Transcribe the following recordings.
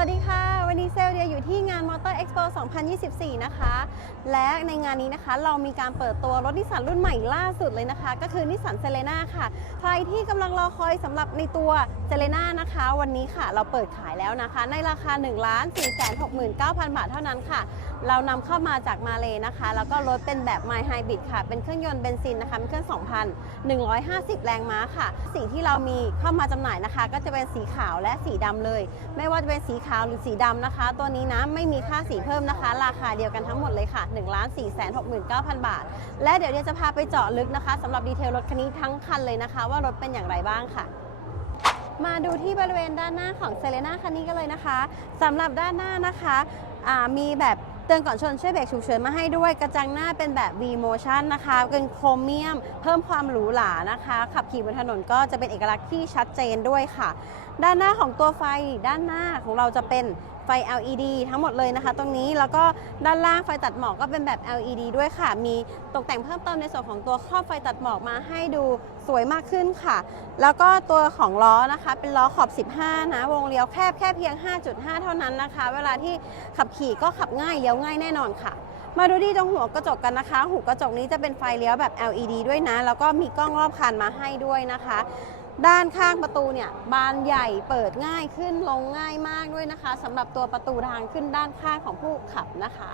วัสดีค่ะ วันนี้เซลเดียอยู่ที่งาน Motor Expo 2024 นะคะ และในงานนี้นะคะเรามีการเปิดตัวรถนิสสันรุ่นใหม่ล่าสุดเลยนะคะ ก็คือนิสสันเซเลนาค่ะ ใครที่กำลังรอคอยสำหรับในตัวเซเลนานะคะ วันนี้ค่ะเราเปิดขายแล้วนะคะ ในราคา 1 4 6 9 0 0 0 บาทเท่านั้นค่ะเรานำเข้ามาจากมาเลยนะคะ แล้วก็รถเป็นแบบ My Hybrid ค่ะ เป็นเครื่องยนต์เบนซินนะคะเป็นเครื่อง 2,150 แรงม้าค่ะ สีที่เรามีเข้ามาจำหน่ายนะคะ ก็จะเป็นสีขาวและสีดำเลย ไม่ว่าจะเป็นสีขาวหรือสีดำนะคะ ตัวนี้นะไม่มีค่าสีเพิ่มนะคะ ราคาเดียวกันทั้งหมดเลยค่ะ1 4 6 9 0 0 0 บาท และเดี๋ยวเดียจะพาไปเจาะลึกนะคะสำหรับดีเทลรถคันนี้ทั้งคันเลยนะคะ ว่ารถเป็นอย่างไรบ้างค่ะมาดูที่บริเวณด้านหน้าของเซเลน่าคันนี้กันเลยนะคะสำหรับด้านหน้านะคะมีแบบ เตือนก่อนชนช่วยเบรกฉุกเฉินมาให้ด้วยกระจังหน้าเป็นแบบ V motion นะคะเป็นโครเมียม เพิ่มความหรูหรานะคะ ขับขี่บนถนนก็จะเป็นเอกลักษณ์ที่ชัดเจนด้วยค่ะ ด้านหน้าของตัวไฟด้านหน้าของเราจะเป็นไฟ LED ทั้งหมดเลยนะคะ ตรงนี้แล้วก็ด้านล่างไฟตัดหมอกก็เป็นแบบ LED ด้วยค่ะ มีตกแต่งเพิ่มเติมในส่วนของตัวครอบไฟตัดหมอกมาให้ดู สวยมากขึ้นค่ะ แล้วก็ตัวของล้อนะคะ เป็นล้อขอบ 15 นะ วงเลี้ยวแคบแค่เพียง 5.5 เท่านั้นนะคะ เวลาที่ขับขี่ก็ขับง่ายเลี้ยวง่ายแน่นอนค่ะ มาดูที่ตรงหัวกระจกกันนะคะ หูกระจกนี้จะเป็นไฟเลี้ยวแบบ LED ด้วยนะ แล้วก็มีกล้องรอบคันมาให้ด้วยนะคะ ด้านข้างประตูเนี่ยบานใหญ่เปิดง่ายขึ้นลงง่ายมากด้วยนะคะสำหรับตัวประตูทางขึ้นด้านข้างของผู้ขับนะคะ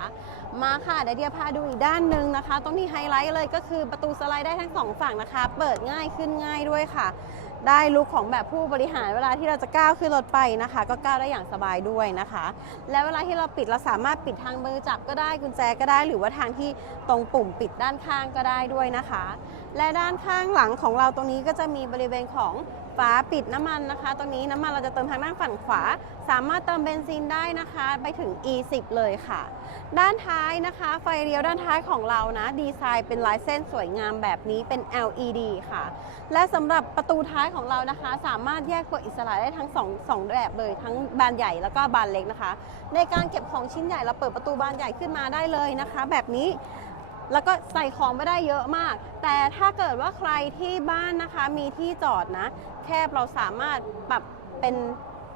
มาค่ะเดี๋ยวเดียพาดูอีกด้านหนึ่งนะคะ ตรงนี้ไฮไลท์เลยก็คือประตูสไลด์ได้ทั้งสองฝั่งนะคะ เปิดง่ายขึ้นง่ายด้วยค่ะ ได้ลุคของแบบผู้บริหารเวลาที่เราจะก้าวขึ้นรถไปนะคะ ก็ก้าวได้อย่างสบายด้วยนะคะ และเวลาที่เราปิดเราสามารถปิดทางมือจับก็ได้กุญแจก็ได้ หรือว่าทางที่ตรงปุ่มปิดด้านข้างก็ได้ด้วยนะคะ และด้านข้างหลังของเราตรงนี้ก็จะมีบริเวณของฝาปิดน้ำมันนะคะ ตรงนี้น้ำมันเราจะเติมทางด้านฝั่งขวา สามารถเติมเบนซินได้นะคะ ไปถึง E10 เลยค่ะ ด้านท้ายนะคะ ไฟเลี้ยวด้านท้ายของเรานะ ดีไซน์เป็นลายเส้นสวยงามแบบนี้เป็น LED ค่ะ และสำหรับประตูท้ายของเรานะคะ สามารถแยกเปิดอิสระได้ทั้งสองสองแบบเลย ทั้งบานใหญ่แล้วก็บานเล็กนะคะ ในการเก็บของชิ้นใหญ่เราเปิดประตูบานใหญ่ขึ้นมาได้เลยนะคะ แบบนี้ แล้วก็ใส่ของไม่ได้เยอะมาก แต่ถ้าเกิดว่าใครที่บ้านนะคะมีที่จอดนะ แคบเราสามารถปรับเป็น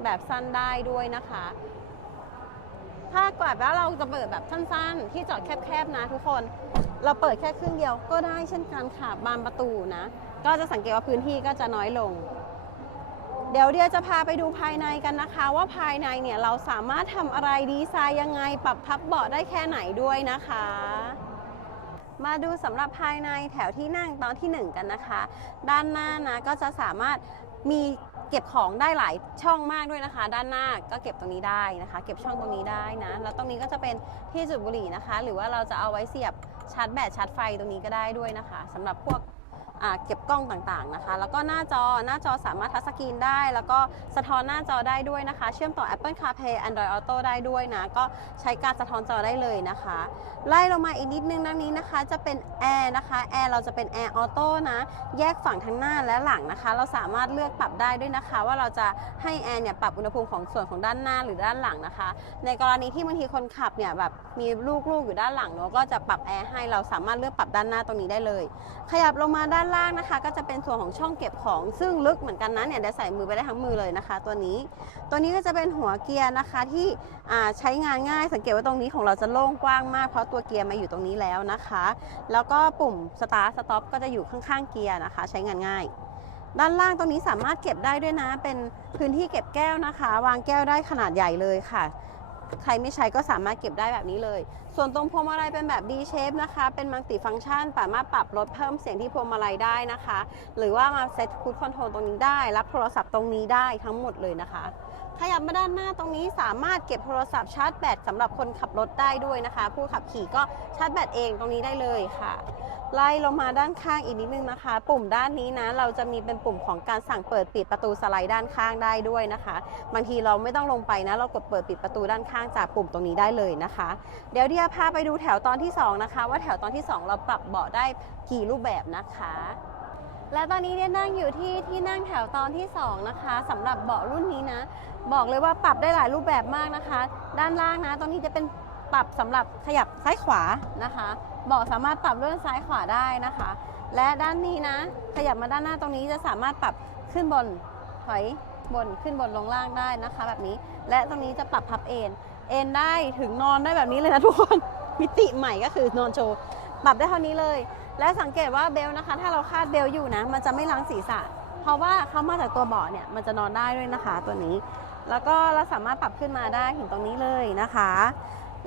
แบบสั้นได้ด้วยนะคะ ถ้ากว่าแล้วเราจะเปิดแบบสั้นๆ ที่จอดแคบๆนะทุกคน เราเปิดแค่ครึ่งเดียวก็ได้เช่นกันค่ะบานประตูนะ ก็จะสังเกตว่าพื้นที่ก็จะน้อยลง เดี๋ยวเดียจะพาไปดูภายในกันนะคะ ว่าภายในเนี่ยเราสามารถทำอะไรดีไซน์ยังไง ปรับพับเบาะได้แค่ไหนด้วยนะคะ มาดูสำหรับภายในแถวที่นั่งตอนที่ 1 กันนะคะ ด้านหน้านะก็จะสามารถมีเก็บของได้หลายช่องมากด้วยนะคะ ด้านหน้าก็เก็บตรงนี้ได้นะคะ เก็บช่องตรงนี้ได้นะ แล้วตรงนี้ก็จะเป็นที่จุดบุหรี่นะคะ หรือว่าเราจะเอาไว้เสียบชาร์จแบตชาร์จไฟตรงนี้ก็ได้ด้วยนะคะสำหรับพวก เก็บกล้องต่างๆนะคะ แล้วก็หน้าจอหน้าจอสามารถทัชสกรีนได้ แล้วก็สะท้อนหน้าจอได้ด้วยนะคะ เชื่อมต่อ Apple CarPlay Android Auto ได้ด้วยนะ ก็ใช้การสะท้อนจอได้เลยนะคะ ไล่ลงมาอีกนิดนึงดังนี้นะคะจะเป็นแอร์นะคะแอร์เราจะเป็นแอร์ออโต้นะ แยกฝั่งทั้งหน้าและหลังนะคะ เราสามารถเลือกปรับได้ด้วยนะคะ ว่าเราจะให้แอร์เนี่ยปรับอุณหภูมิของส่วนของด้านหน้าหรือด้านหลังนะคะ ในกรณีที่บางทีคนขับเนี่ยแบบมีลูกๆอยู่ด้านหลังเนาะก็จะปรับแอร์ให้เราสามารถเลือกปรับด้านหน้าตรงนี้ได้เลย ขยับลงมาด้านล่างนะคะ ก็จะเป็นส่วนของช่องเก็บของซึ่งลึกเหมือนกันนะเนี่ยเดี๋ยวใส่มือไปได้ทั้งมือเลยนะคะ ตัวนี้ ตัวนี้ก็จะเป็นหัวเกียร์นะคะที่ใช้งานง่ายสังเกตว่าตรงนี้ของเราจะโล่งกว้างมากเพราะตัวเกียร์มาอยู่ตรงนี้แล้วนะคะ แล้วก็ปุ่มสตาร์ทสต็อปก็จะอยู่ข้างๆเกียร์นะคะ ใช้งานง่ายด้านล่างตรงนี้สามารถเก็บได้ด้วยนะ เป็นพื้นที่เก็บแก้วนะคะ วางแก้วได้ขนาดใหญ่เลยค่ะ ใครไม่ใช้ก็สามารถเก็บได้แบบนี้เลย ส่วนตรงพวงมาลัยเป็นแบบ D shape นะคะ เป็นมัลติฟัง c t ชันสามารถปรับลดเพิ่มเสียงที่พวงมาลัยได้นะคะ หรือว่ามาเซตคูดคอนโทรลตรงนี้ได้ รับโทรศัพท์ตรงนี้ได้ทั้งหมดเลยนะคะขยับมาด้านหน้าตรงนี้สามารถเก็บโทรศัพท์ชาร์จแบตสำหรับคนขับรถได้ด้วยนะคะ ผู้ขับขี่ก็ชาร์จแบตเองตรงนี้ได้เลยค่ะ ไล่ลงมาด้านข้างอีกนิดนึงนะคะ ปุ่มด้านนี้นะ เราจะมีเป็นปุ่มของการสั่งเปิดปิดประตูสไลด์ด้านข้างได้ด้วยนะคะ บางทีเราไม่ต้องลงไปนะ เรากดเปิดปิดประตูด้านข้างจากปุ่มตรงนี้ได้เลยนะคะ เดี๋ยวเดียพาไปดูแถวตอนที่สองนะคะ ว่าแถวตอนที่สองเราปรับเบาะได้กี่รูปแบบนะคะและตอนนี้เนี่ยนั่งอยู่ที่ที่นั่งแถวตอนที่สองนะคะสำหรับเบาะรุ่นนี้นะ บอกเลยว่าปรับได้หลายรูปแบบมากนะคะ ด้านล่างนะตรงนี้จะเป็น ปรับสำหรับขยับซ้ายขวานะคะเบาะสามารถปรับเลื่อนซ้ายขวาได้นะคะ และด้านนี้นะ ขยับมาด้านหน้าตรงนี้จะสามารถปรับขึ้นบนถอยบนขึ้นบนลงล่างได้นะคะ แบบนี้ และตรงนี้จะปรับพับเอนเอนได้ถึงนอนได้แบบนี้เลยนะทุกคนมิติใหม่ก็คือนอนโชว์ปรับได้เท่านี้เลย และสังเกตว่าเบลนะคะ ถ้าเราคาดเบลอยู่นะ มันจะไม่ล้างศีรษะ เพราะว่าเขามาจากตัวเบาะเนี่ยมันจะนอนได้ด้วยนะคะ ตัวนี้ แล้วก็เราสามารถปรับขึ้นมาได้ถึงตรงนี้เลยนะคะ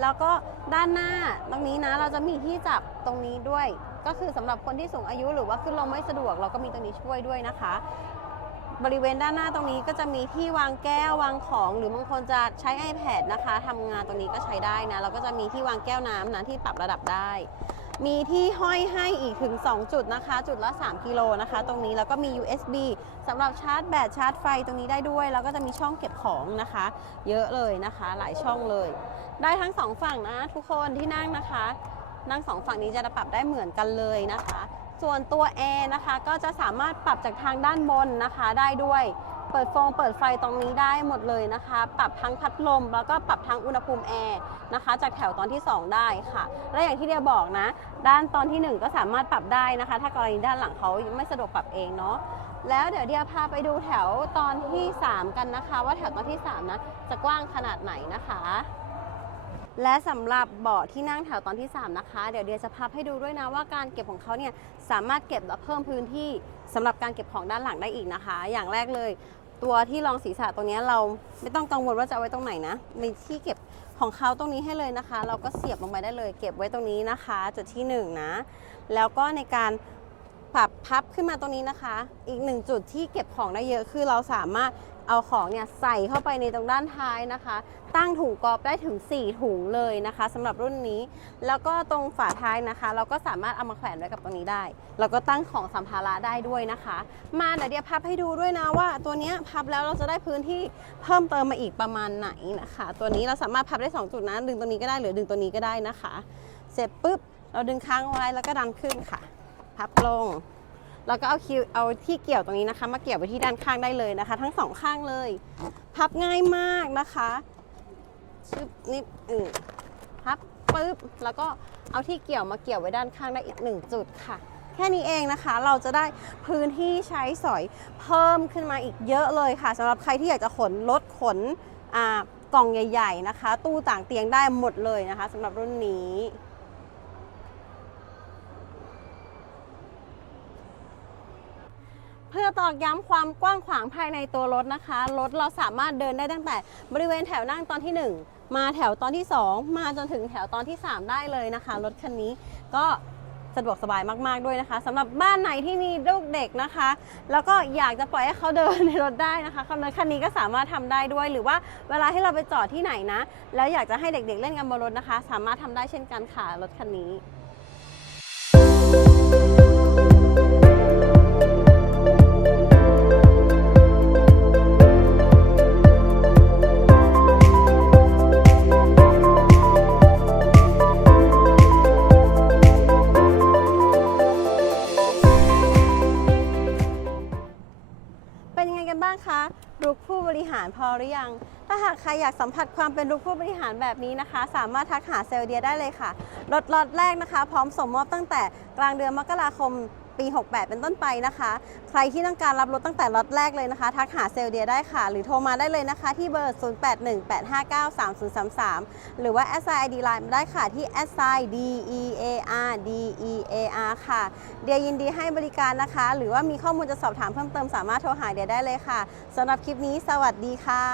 แล้วก็ด้านหน้าตรงนี้นะเราจะมีที่จับตรงนี้ด้วย ก็คือสำหรับคนที่สูงอายุหรือว่าขึ้นลงไม่สะดวก เราก็มีตรงนี้ช่วยด้วยนะคะ บริเวณด้านหน้าตรงนี้ก็จะมีที่วางแก้ววางของ หรือบางคนจะใช้ iPad นะคะทำงานตรงนี้ก็ใช้ได้นะแล้วก็จะมีที่วางแก้วน้ำนะที่ปรับระดับได้ มีที่ห้อยให้อีกถึง 2 จุดนะคะ จุดละ 3 กิโลนะคะ ตรงนี้แล้วก็มี USB สำหรับชาร์จแบตชาร์จไฟตรงนี้ได้ด้วย แล้วก็จะมีช่องเก็บของนะคะ เยอะเลยนะคะ หลายช่องเลย ได้ทั้งสองฝั่งนะ ทุกคนที่นั่งนะคะ นั่งสองฝั่งนี้จะปรับได้เหมือนกันเลยนะคะ ส่วนตัวแอร์นะคะก็จะสามารถปรับจากทางด้านบนนะคะได้ด้วย เปิดฟองเปิดไฟตรงนี้ได้หมดเลยนะคะ ปรับทั้งพัดลม แล้วก็ปรับทั้งอุณหภูมิแอร์นะคะ จากแถวตอนที่ 2 ได้ค่ะ และอย่างที่เดียบอกนะ ด้านตอนทีหนึ่1 ก็สามารถปรับได้นะคะ ถ้ากรณีด้านหลังเขาไม่สะดวกปรับเองเนาะแล้วเดี๋ยวเดียพาไปดูแถวตอนที่ 3 กันนะคะ ว่าแถวตอนที่ 3นะจะกว้างขนาดไหนนะคะ และสำหรับเบาะที่นั่งแถวตอนที่ 3 นะคะ เดี๋ยวเดียจะพับให้ดูด้วยนะว่าการเก็บของเขาเนี่ยสามารถเก็บและเพิ่มพื้นที่สำหรับการเก็บของด้านหลังได้อีกนะคะ อย่างแรกเลย ตัวที่รองศีรษะตรงนี้เราไม่ต้องกังวลว่าจะเอาไว้ตรงไหนนะมีที่เก็บของเขาตรงนี้ให้เลยนะคะ เราก็เสียบลงไปได้เลย เก็บไว้ตรงนี้นะคะ จุดที่หนึ่งนะแล้วก็ในการปรับพับขึ้นมาตรงนี้นะคะ อีกหนึ่งจุดที่เก็บของได้เยอะคือเราสามารถ เอาของเนี่ยใส่เข้าไปในตรงด้านท้ายนะคะ ตั้งถุงกอบได้ถึง 4 ถุงเลยนะคะสำหรับรุ่นนี้ แล้วก็ตรงฝาท้ายนะคะ เราก็สามารถเอามาแขวนไว้กับตรงนี้ได้ แล้วก็ตั้งของสัมภาระได้ด้วยนะคะ มาเดี๋ยวเดียวพับให้ดูด้วยนะว่า ตัวนี้พับแล้วเราจะได้พื้นที่เพิ่มเติมมาอีกประมาณไหนนะคะ ตัวนี้เราสามารถพับได้ 2 จุดนะดึงตัวนี้ก็ได้หรือดึงตัวนี้ก็ได้นะคะ เสร็จปุ๊บเราดึงค้างไว้แล้วก็ดันขึ้นค่ะ พับลง แล้วก็เอาคิวเอาที่เกี่ยวตรงนี้นะคะ มาเกี่ยวไปที่ด้านข้างได้เลยนะคะ ทั้งสองข้างเลย พับง่ายมากนะคะชึบนิดอือพับปุ๊บแล้วก็เอาที่เกี่ยวมาเกี่ยวไว้ด้านข้างได้อีกหนึ่งจุดค่ะ แค่นี้เองนะคะ เราจะได้พื้นที่ใช้สอยเพิ่มขึ้นมาอีกเยอะเลยค่ะสำหรับใครที่อยากจะขนรถขนกล่องใหญ่ ๆ นะคะ ตู้ต่างเตียงได้หมดเลยนะคะสำหรับรุ่นนี้ เพื่อตอกย้ำความกว้างขวางภายในตัวรถนะคะ รถเราสามารถเดินได้ตั้งแต่บริเวณแถวนั่งตอนที่ 1 มาแถวตอนที่ 2 มาจนถึงแถวตอนที่ 3 ได้เลยนะคะ รถคันนี้ก็สะดวกสบายมาก ๆ ด้วยนะคะสำหรับบ้านไหนที่มีลูกเด็กนะคะ แล้วก็อยากจะปล่อยให้เขาเดินในรถได้นะคะคันคันนี้ก็สามารถทำได้ด้วย หรือว่าเวลาให้เราไปจอดที่ไหนนะ แล้วอยากจะให้เด็ก ๆ เล่นกันบนรถนะคะ สามารถทำได้เช่นกันค่ะรถคันนี้ารพอหรือยัง ถ้าหากใครอยากสัมผัสความเป็นลูกผู้บริหารแบบนี้นะคะ สามารถทักหาเซลเดียได้เลยค่ะลดล็อตแรกนะคะ พร้อมส่งมอบตั้งแต่กลางเดือนมกราคม ปี 68 เป็นต้นไปนะคะ ใครที่ต้องการรับรถตั้งแต่ล็อตแรกเลยนะคะ ทักหาเซลเดียได้ค่ะ หรือโทรมาได้เลยนะคะ ที่เบอร์ 0818593033 หรือว่า s i d Line ได้ค่ะที่ s i d e a r d e a r ค่ะ เดียยินดีให้บริการนะคะ หรือว่ามีข้อมูลจะสอบถามเพิ่มเติมสามารถโทรหาเดียได้เลยค่ะสำหรับคลิปนี้ สวัสดีค่ะ